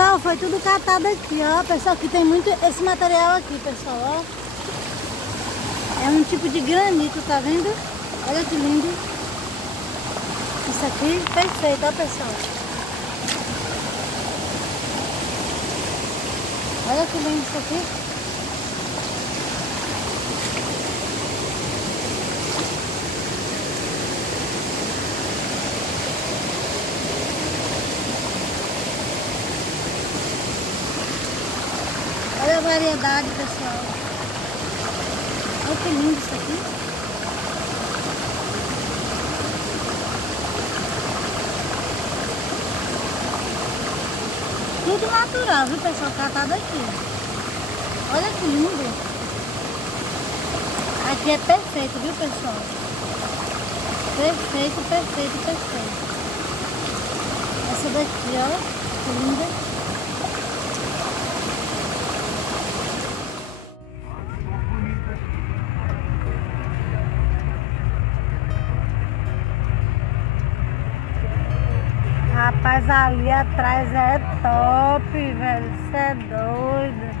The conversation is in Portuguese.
Pessoal, foi tudo catado aqui, ó. Pessoal, aqui tem muito esse material aqui, pessoal, ó. É um tipo de granito, tá vendo? Olha que lindo. Isso aqui, perfeito, ó, pessoal. Olha que lindo isso aqui. Olha a variedade, pessoal. Olha que lindo isso aqui. Tudo natural, viu, pessoal? Catado aqui. Olha que lindo. Aqui é perfeito, viu, pessoal? Perfeito, perfeito, perfeito. Essa daqui, ó. Que linda. Rapaz, ali atrás é top, velho. Você é doido.